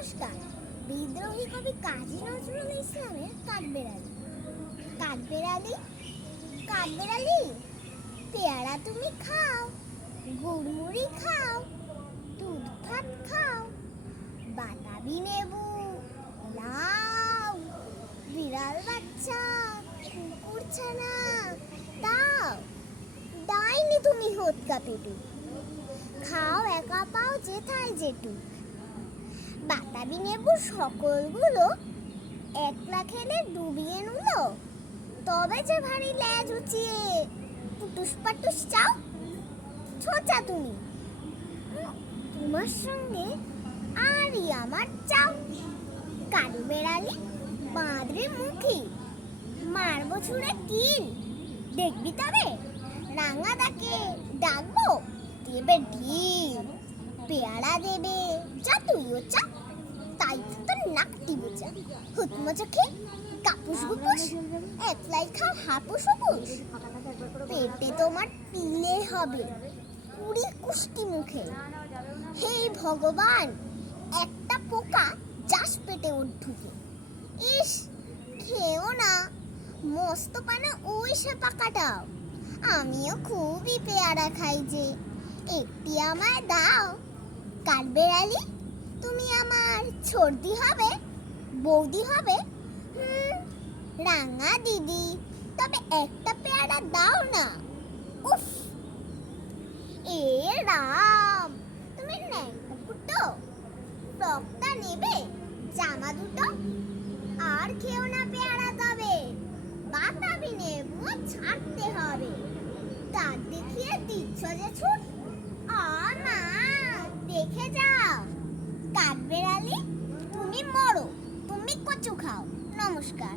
নমস্কার। বিদ্রোহী কবি কাজী নজরুল ইসলামের কাঠবেড়ালি। কাঠবেড়ালি, কাঠবেড়ালি, পেয়ারা তুমি খাও, গুড়মুড়ি খাও, দুধ ভাত খাও, বাতাবি লেবু, লাউ, বিড়াল বাচ্চা, কুকুর ছানা দাও, দাইনি তুমি হোতকা পেটু, খাও একা পাও যেথায় যেটু। বাতাবি লেবুর সকলগুলো একলা খেলে ডুবিয়ে নুলো, তবে যে ভারী লেজ উঁচিয়ে পুটুস পাটুস চাও, ছোঁচা তুমি, তোমার সঙ্গে আরই আমার চাও। কাঠবেড়ালি, বাঁদরে মুখী, মারবো ছুঁড়ে তিল, দেখবি তবে রাঙা দাকে ডাকবো, দেবে ঢিল, পেয়ারা দেবে যা তুইও চা, তাই তো নাক টিপেছে হুতমো চোখে কাপুস গুপুস, একলাই খাও হাপুস হুপুস, পেটে তোমার পিলে হবে কুড়ি কুষ্টি মুখে। হে ভগবান, একটা পোকা যাস পেটে ওর ঢুকে, ইস খেও না, মস্ত পানা ওই সে পাকাটাও, আমিও খুবই পেয়ারা খাই যে, একটি আমায় দাও। কাঠবেড়ালি, তুমি আমার ছর্দি হবে, বৌদি হবে, রাঙা দিদি, তবে একটা পেয়ারা দাও না। উফ, এ রাম, তুমি ন্যাংটা ফুটো, ফ্রকটা নেবে, জামা দুটো, আর খেও না পেয়ারা তবে, বাতাবি নেবু ছাড়তে হবে, দাঁত দেখিয়ে দিচ্ছ যে ছুট, মা দেখে যাও। কাঠবেড়ালি, তুমি মরো, তুমি কচু খাও। নমস্কার।